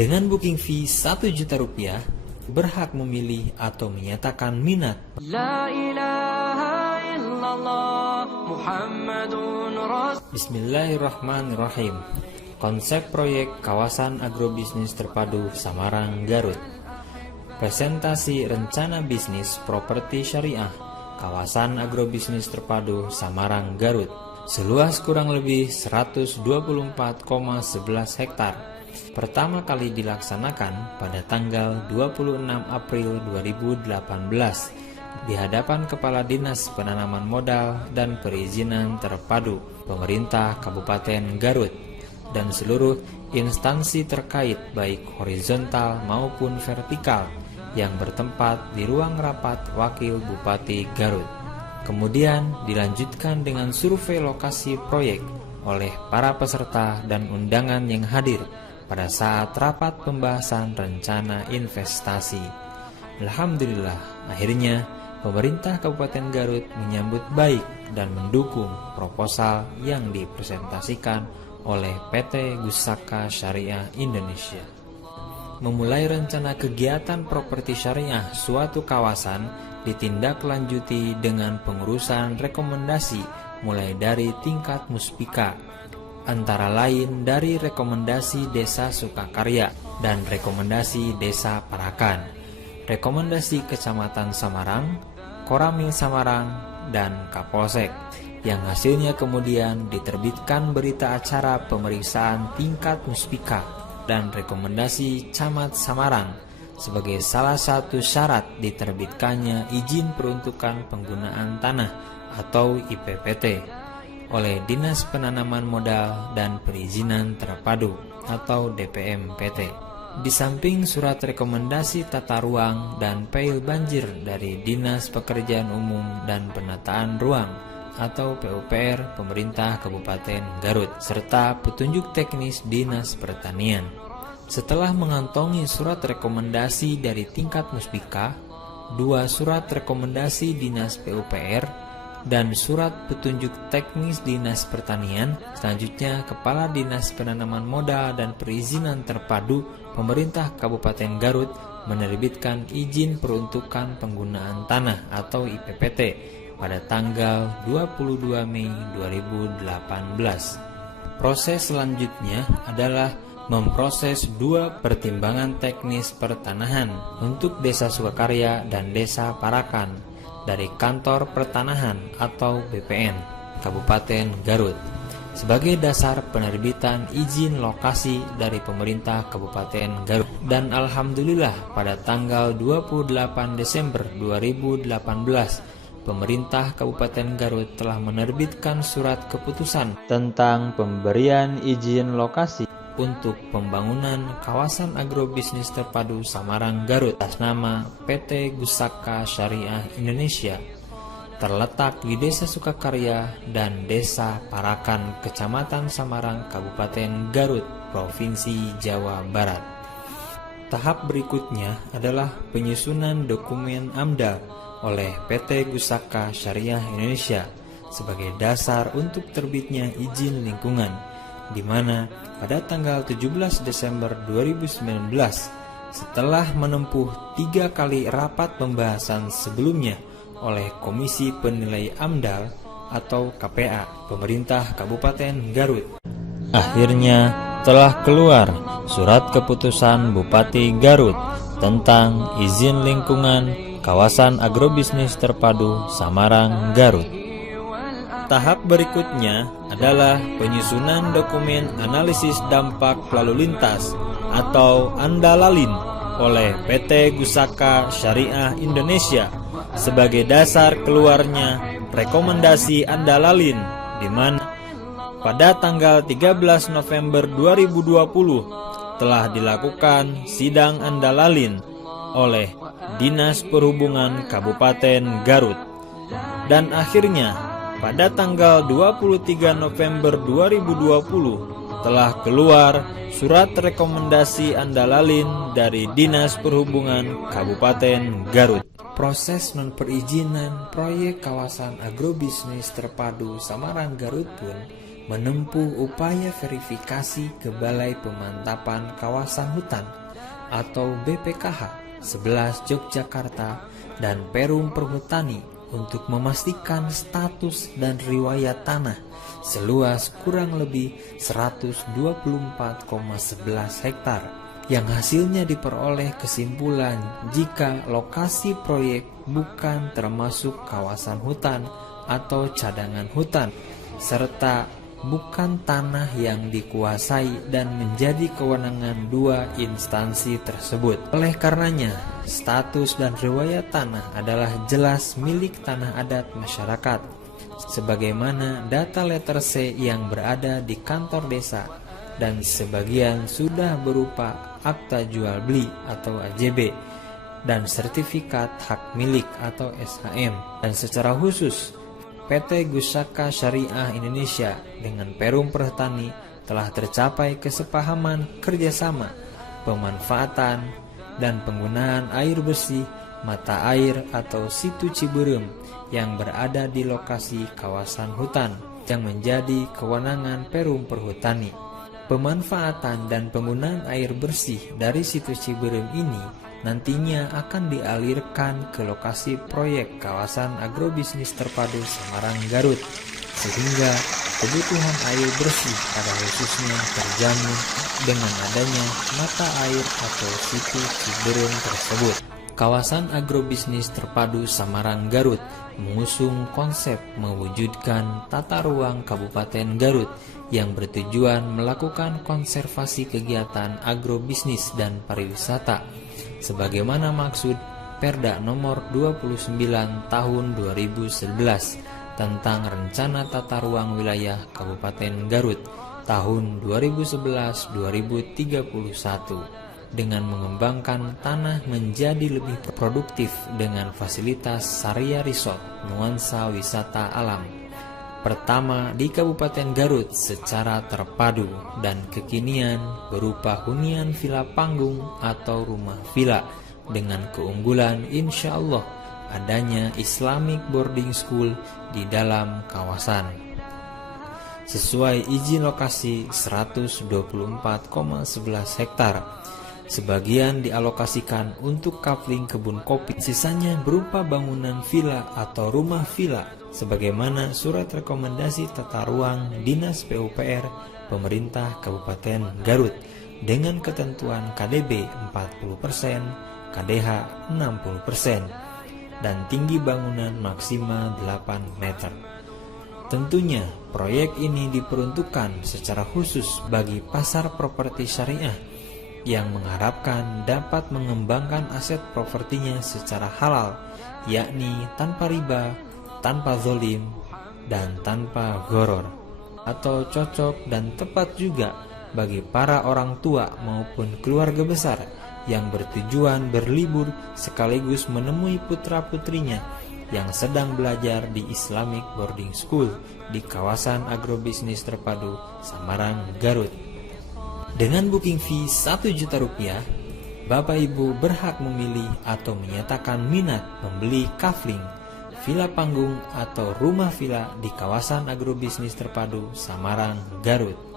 Dengan booking fee Rp1.000.000, berhak memilih atau menyatakan minat. La ilaha illallah Muhammadun Rasul. Bismillahirrahmanirrahim. Konsep proyek kawasan agrobisnis terpadu Samarang, Garut. Presentasi rencana bisnis properti syariah kawasan agrobisnis terpadu Samarang, Garut, seluas kurang lebih 124,11 hektar. Pertama kali dilaksanakan pada tanggal 26 April 2018 di hadapan Kepala Dinas Penanaman Modal dan Perizinan Terpadu Pemerintah Kabupaten Garut dan seluruh instansi terkait baik horizontal maupun vertikal yang bertempat di ruang rapat Wakil Bupati Garut. Kemudian dilanjutkan dengan survei lokasi proyek oleh para peserta dan undangan yang hadir pada saat rapat pembahasan rencana investasi. Alhamdulillah, akhirnya pemerintah Kabupaten Garut menyambut baik dan mendukung proposal yang dipresentasikan oleh PT Gusaka Syariah Indonesia. Memulai rencana kegiatan properti syariah suatu kawasan ditindaklanjuti dengan pengurusan rekomendasi mulai dari tingkat muspika, antara lain dari rekomendasi Desa Sukakarya dan rekomendasi Desa Parakan, rekomendasi Kecamatan Samarang, Koramil Samarang, dan Kapolsek, yang hasilnya kemudian diterbitkan berita acara pemeriksaan tingkat muspika dan rekomendasi Camat Samarang sebagai salah satu syarat diterbitkannya izin peruntukan penggunaan tanah atau IPPT oleh Dinas Penanaman Modal dan Perizinan Terpadu atau DPMPT. Di samping surat rekomendasi tata ruang dan peil banjir dari Dinas Pekerjaan Umum dan Penataan Ruang atau PUPR Pemerintah Kabupaten Garut, serta petunjuk teknis Dinas Pertanian. Setelah mengantongi surat rekomendasi dari tingkat muspika, 2 surat rekomendasi Dinas PUPR, dan surat petunjuk teknis Dinas Pertanian, selanjutnya Kepala Dinas Penanaman Modal dan Perizinan Terpadu Pemerintah Kabupaten Garut menerbitkan izin peruntukan penggunaan tanah atau IPPT pada tanggal 22 Mei 2018. Proses selanjutnya adalah memproses 2 pertimbangan teknis pertanahan untuk Desa Sukakarya dan Desa Parakan dari Kantor Pertanahan atau BPN Kabupaten Garut sebagai dasar penerbitan izin lokasi dari pemerintah Kabupaten Garut. Dan alhamdulillah pada tanggal 28 Desember 2018 pemerintah Kabupaten Garut telah menerbitkan surat keputusan tentang pemberian izin lokasi untuk pembangunan kawasan agrobisnis terpadu Samarang, Garut atas nama PT Gusaka Syariah Indonesia, terletak di Desa Sukakarya dan Desa Parakan, Kecamatan Samarang, Kabupaten Garut, Provinsi Jawa Barat. Tahap berikutnya adalah penyusunan dokumen AMDAL oleh PT Gusaka Syariah Indonesia sebagai dasar untuk terbitnya izin lingkungan, di mana pada tanggal 17 Desember 2019 setelah menempuh 3 kali rapat pembahasan sebelumnya oleh Komisi Penilai AMDAL atau KPA Pemerintah Kabupaten Garut, akhirnya telah keluar surat keputusan Bupati Garut tentang izin lingkungan kawasan agrobisnis terpadu Samarang, Garut. Tahap berikutnya adalah penyusunan dokumen analisis dampak lalu lintas atau ANDALALIN oleh PT Gusaka Syariah Indonesia sebagai dasar keluarnya rekomendasi ANDALALIN, di mana pada tanggal 13 November 2020 telah dilakukan sidang ANDALALIN oleh Dinas Perhubungan Kabupaten Garut. Dan akhirnya pada tanggal 23 November 2020 telah keluar surat rekomendasi ANDALALIN dari Dinas Perhubungan Kabupaten Garut. Proses non-perizinan proyek kawasan agrobisnis terpadu Samarang, Garut pun menempuh upaya verifikasi ke Balai Pemantapan Kawasan Hutan atau BPKH 11 Yogyakarta dan Perum Perhutani untuk memastikan status dan riwayat tanah seluas kurang lebih 124,11 hektar yang hasilnya diperoleh kesimpulan jika lokasi proyek bukan termasuk kawasan hutan atau cadangan hutan serta bukan tanah yang dikuasai dan menjadi kewenangan dua instansi tersebut. Oleh karenanya, status dan riwayat tanah adalah jelas milik tanah adat masyarakat, sebagaimana data letter C yang berada di kantor desa dan sebagian sudah berupa akta jual beli atau AJB dan sertifikat hak milik atau SHM, dan secara khusus PT Gusaka Syariah Indonesia dengan Perum Perhutani telah tercapai kesepahaman kerjasama pemanfaatan dan penggunaan air bersih mata air atau situ Ciberem yang berada di lokasi kawasan hutan yang menjadi kewenangan Perum Perhutani. Pemanfaatan dan penggunaan air bersih dari situ Ciberem ini nantinya akan dialirkan ke lokasi proyek kawasan agrobisnis terpadu Samarang Garut, sehingga kebutuhan air bersih pada khususnya terjamin dengan adanya mata air atau situ Ciberem tersebut. Kawasan agrobisnis terpadu Samarang Garut mengusung konsep mewujudkan tata ruang Kabupaten Garut yang bertujuan melakukan konservasi kegiatan agrobisnis dan pariwisata sebagaimana maksud Perda nomor 29 tahun 2011 tentang Rencana Tata Ruang Wilayah Kabupaten Garut tahun 2011-2031 dengan mengembangkan tanah menjadi lebih produktif dengan fasilitas Saria Resort nuansa wisata alam pertama di Kabupaten Garut secara terpadu dan kekinian berupa hunian villa panggung atau rumah villa dengan keunggulan insya Allah adanya Islamic Boarding School di dalam kawasan. Sesuai izin lokasi 124,11 hektar, sebagian dialokasikan untuk kapling kebun kopi, sisanya berupa bangunan villa atau rumah villa sebagaimana surat rekomendasi tata ruang Dinas PUPR Pemerintah Kabupaten Garut dengan ketentuan KDB 40%, KDH 60%, dan tinggi bangunan maksimal 8 meter. Tentunya proyek ini diperuntukkan secara khusus bagi pasar properti syariah yang mengharapkan dapat mengembangkan aset propertinya secara halal, yakni tanpa riba, tanpa zolim, dan tanpa gharar, atau cocok dan tepat juga bagi para orang tua maupun keluarga besar yang bertujuan berlibur sekaligus menemui putra-putrinya yang sedang belajar di Islamic Boarding School di kawasan agrobisnis terpadu Samarang, Garut. Dengan booking fee Rp1 juta, Bapak Ibu berhak memilih atau menyatakan minat membeli kafling, villa panggung atau rumah villa di kawasan agrobisnis terpadu Samarang, Garut.